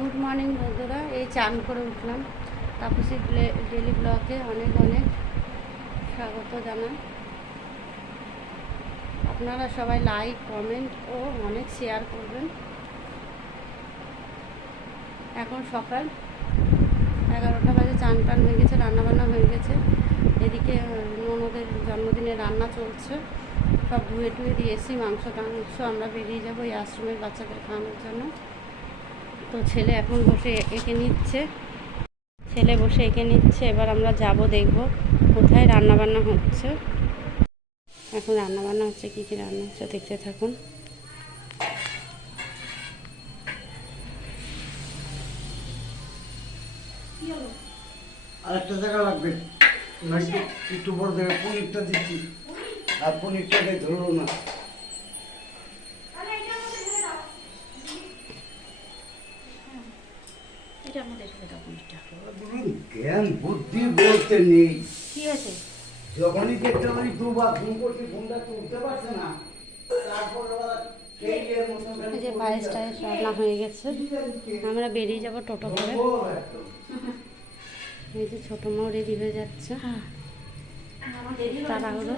Good morning বন্ধুরা, এই চান করে উঠলাম। তাপসী ডেলি ব্লগে অনেক অনেক স্বাগত জানান। আপনারা সবাই লাইক কমেন্ট ও অনেক শেয়ার করবেন। এখন সকাল 11টা বাজে, চান টান হয়ে গেছে, রান্নাবান্না হয়ে গেছে। এদিকে ননদের জন্মদিনে রান্না চলছে, সব ধুয়ে টুয়ে দিয়েছি। মাংস টাংস আমরা বেরিয়ে যাবো এই আশ্রমের বাচ্চাদের খাওয়ানোর জন্য। তো ছেলে এখন বসে এঁকে নিচ্ছে, এবার আমরা যাব, দেখব কোথায় রান্নাবান্না হচ্ছে। এখন রান্নাবান্না হচ্ছে, কী কী রান্না হচ্ছে দেখতে থাকুন। আরেকটা জায়গা লাগবে, একটু বড় দেবে। পনিরটা দিচ্ছি, আর পনিরটা ধরো না। জ্ঞান বুদ্ধি বলতে নেই। কি আছে? যখনই দেখতে পারি দুবার ফোন করছি, ফোনটা তুলতে পারছে না। তারপর এই যে পায়েস টায়েস রান্না হয়ে গেছে, আমরা বেরিয়ে যাব টোটো করে। এই যে ছোটো মাও রেডি হয়ে যাচ্ছে, তাড়াহুড়ো।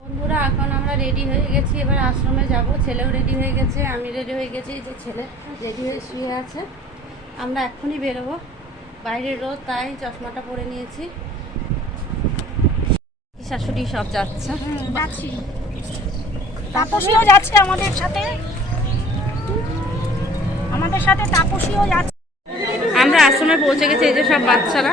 বন্ধুরা এখন আমরা রেডি হয়ে গেছি, এবার আশ্রমে যাব। ছেলেও রেডি হয়ে গেছে, আমি রেডি হয়ে গেছি। যে ছেলে রেডি হয়ে শুয়ে আছে। আমরা এক্ষুনি বেরোবো, বাইরের রোদ, তাই চশমাটা পরে নিয়েছি। শাশুড়ি সব যাচ্ছে, যাচ্ছি। তাপসীও যাচ্ছে আমাদের সাথে, তাপসীও যাচ্ছে। আমরা আশ্রমে পৌঁছে গেছি। এই যে সব বাচ্চারা,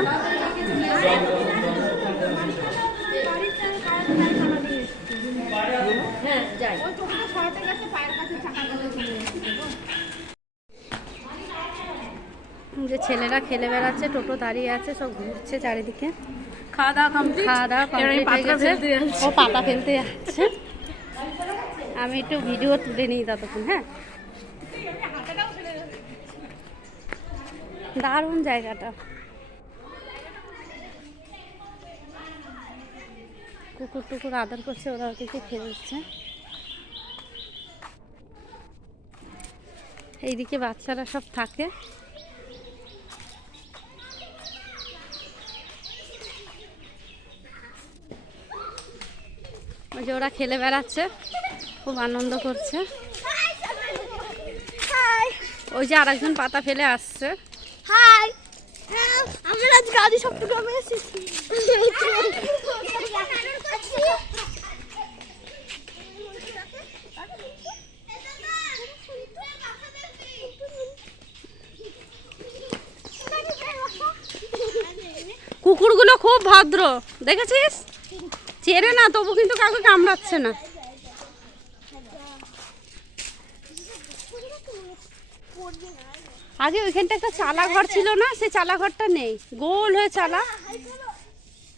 যে ছেলেরা খেলে বেড়াচ্ছে, টোটো দাঁড়িয়ে আছে, সব ঘুরছে চারিদিকে। খাওয়া দাওয়া কমপ্লিট হয়ে গেছে। ও পাতা ফেলতে যাচ্ছে, আমি একটু ভিডিও তুলে নিই ততক্ষণ। হ্যাঁ, দারুণ জায়গাটা। কুকুর টুকুর আদর করছে, ওরা ওদিকে খেলছে। এইদিকে বাচ্চারা সব থাকে। ওই যে ওরা খেলে বেড়াচ্ছে, খুব আনন্দ করছে। ওই যে আরেকজন পাতা ফেলে আসছে। আমরা আজ গাড়ি চট্টগ্রামে এসেছি। কুকুরগুলো খুব ভদ্র, দেখেছিস? চেনে না, তবু কিন্তু কাউকে কামড়াচ্ছে না। আগে ওইখানটা একটা চালা ঘর ছিল না, সেই চালা ঘরটা নেই, গোল হয়ে চালা।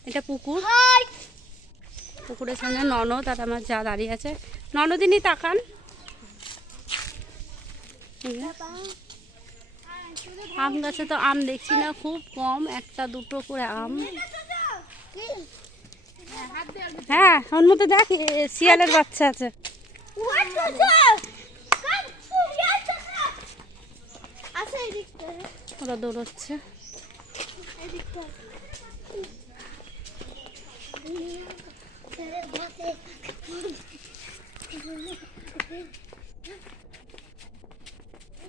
এটা পুকুর, পুকুরের সামনে ননদ আর আমার যা দাঁড়িয়ে আছে। ননদিনী তাকান। আম গাছে তো আম দেখছি না, খুব কম, একটা দুটো করে আম। হ্যাঁ, ওর মধ্যে দেখ শিয়ালের বাচ্চা আছে। ওরা দৌড়চ্ছে।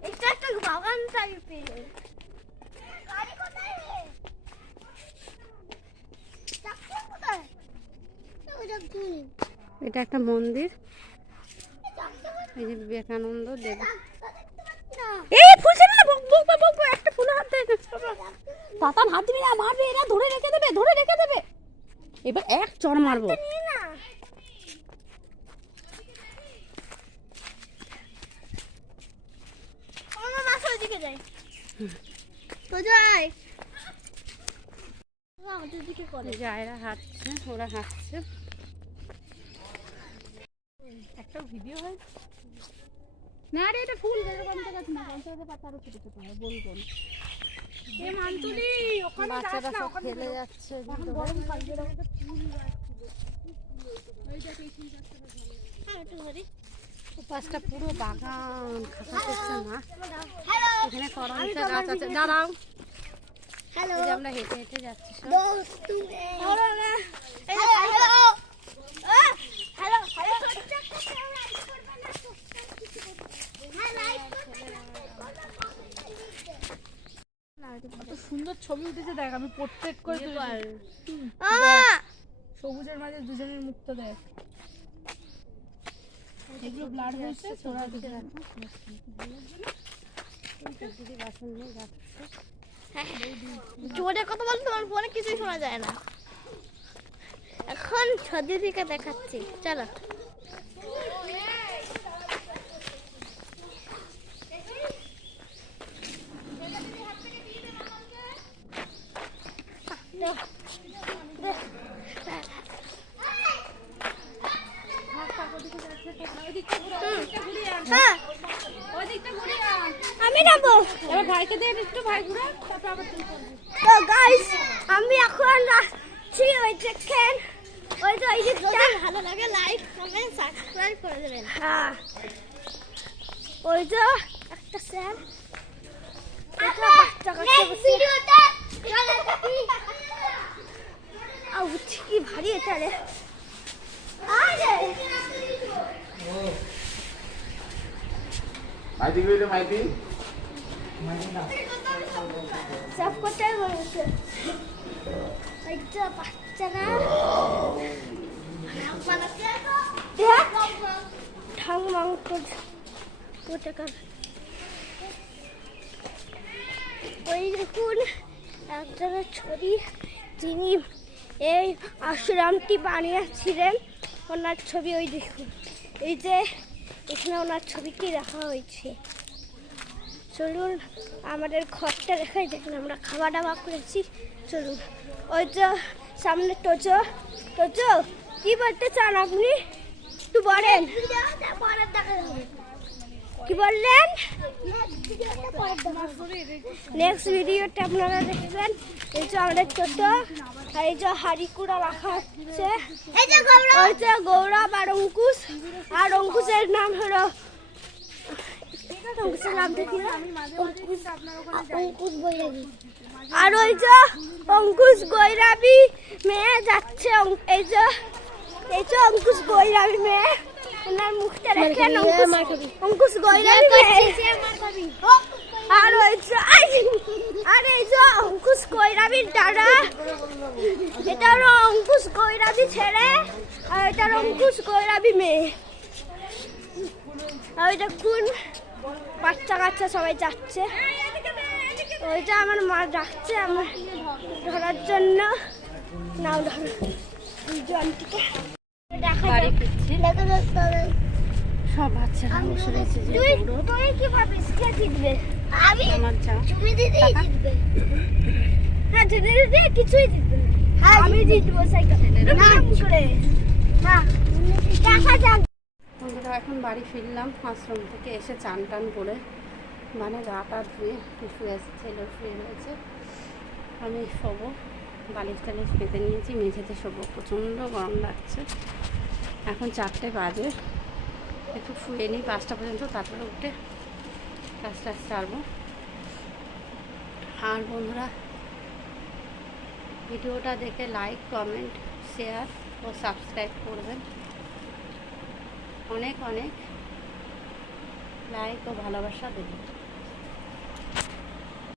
এটা একটা বাগান টাইপের। এটা একটা মন্দির, এই যে বিবেকানন্দ দেব। এই ফুলছে না, একটা ফুল হাত দে, পাতান হাত দিবি না, মারবে এরা, ধরে রেখে দেবে। এবার এক চড় মারবো। জায়রা হাঁটছে, ওরা হাঁটছে। একটা ভিডিও হয় না রে, এটা ফুল গাছ না, পাতা আরো ছোট ছোট হয়, গোল গোল। এ মানতুলি ওখানে বাচ্চারা সব খেলে যাচ্ছে। গরম কালকে একটা ফুল গাছ ছিল, ওই দেখ এই ফুল গাছটা ভালো। হ্যাঁ, একটু ধরি। পাশটা পুরো বাগান, খাতা করছে না। এখানে করমচা গাছ আছে, দাঁড়াও। হ্যালো এই যে আমরা হেঁটে হেঁটে যাচ্ছি সব। দোস্তু হ্যালো হ্যালো হ্যালো হ্যালো কত সুন্দর ছবি উঠেছে দেখ, আমি পোর্ট্রেট করে তুলেছি। সবুজের মাঝে দুজনের মুখটা দেখ। এগুলো ব্লাড হয়েছে তোরা দিকে দেখো, দিদি বাসন নিয়ে যাচ্ছে। জোরে কথা বলতে তোমার ফোনে কিছুই শোনা যায় না। এখন ছদি থেকে দেখাচ্ছি, চলো। হ্যাঁ, আমি নামবো। এবার ভাইকে দিয়ে একটু, ভাই ঘুরে তারপর আবার তুমি করবে। তো গাইস, আমি এখন যাচ্ছি ওই দেখেন, ওই যে এই দিকটা ভালো লাগে লাইক কমেন্ট সাবস্ক্রাইব করে দেবেন। হ্যাঁ, ওই যে একটা স্যার এটা বাচ্চা কাচ্চা ভিডিওটা চলে যাবি। আউ কি ভারী এটা রে। আরে মাইতি কইলে মাইতি সব কোথায় বলছে একটা বাচ্চা না ঠাং মাংস ওটাকার ওই দেখুন একজনের ছবি, তিনি এই আশ্রমটি বানিয়েছিলেন, ওনার ছবি ওই দেখুন, এই যে এখানে ওনার ছবিটি রাখা হয়েছে। চলুন আমাদের ঘরটা দেখাই, দেখুন আমরা খাওয়া দাওয়া করেছি। চলুন ওই যে সামনে টোচো টোচো কি বলতে চান আপনি একটু বলেন, কি বললেন? নেক্সট ভিডিওতে আপনারা দেখবেন। এই যে আমাদের টোটো আর এই যে হাড়িকুড়া রাখা হচ্ছে, ওই যে গৌরব আর অঙ্কুশ, আর অঙ্কুশের নাম হলো অঙ্কুশের নাম দেখি না, অঙ্কুশ বৈরাগী। আর ওই যে অঙ্কুশ গৈরাবী মেয়ে যাচ্ছে, এই যে অঙ্কুশ গৈরাবী মেয়ে, ওনার মুখটা দেখেন, অঙ্কুশ গৈরাবী মেয়ে। আর ওই যে আর এই যে অঙ্কুশ গৈরাবীর দাদা, এটা হলো অঙ্কুশ গৈরাবী ছেলে, আর এটা অঙ্কুশ গৈরাবী মেয়ে। আর ওই দেখুন বাচ্চা কাচ্চা সবাই যাচ্ছে, ওইটা আমার মা ডাকছে আমার ধরার জন্য। নাও ধরো জনটিকে বাড়ি ফিরছি, সব বাচ্চারা বসে রয়েছে যে দৌড়। তুই কি ভাবিস কে জিতবে? আমি, আমার যা তুমি দিদি জিতবে। হ্যাঁ দিদি দিদি কিছুই জিতবে না। আমি জিতবো সাইকেল না করে। হ্যাঁ দেখা যাক। বন্ধুরা এখন বাড়ি ফিরলাম আশ্রম থেকে এসে, চান টান করে মানে গাটা ধুয়ে শুয়ে ছেলে শুয়ে রয়েছে, আমি শোবো। বালিশ টালিশ পেতে নিয়েছি, মেঝেতে শোবো, প্রচণ্ড গরম লাগছে। এখন 4টে বাজে, একটু শুয়ে নিই 5টা পর্যন্ত, তারপরে উঠে কাজ টাজ ছাড়বো। আর বন্ধুরা ভিডিওটা দেখে লাইক কমেন্ট শেয়ার ও সাবস্ক্রাইব করবেন, অনেক অনেক লাইক ও ভালোবাসা দেবেন।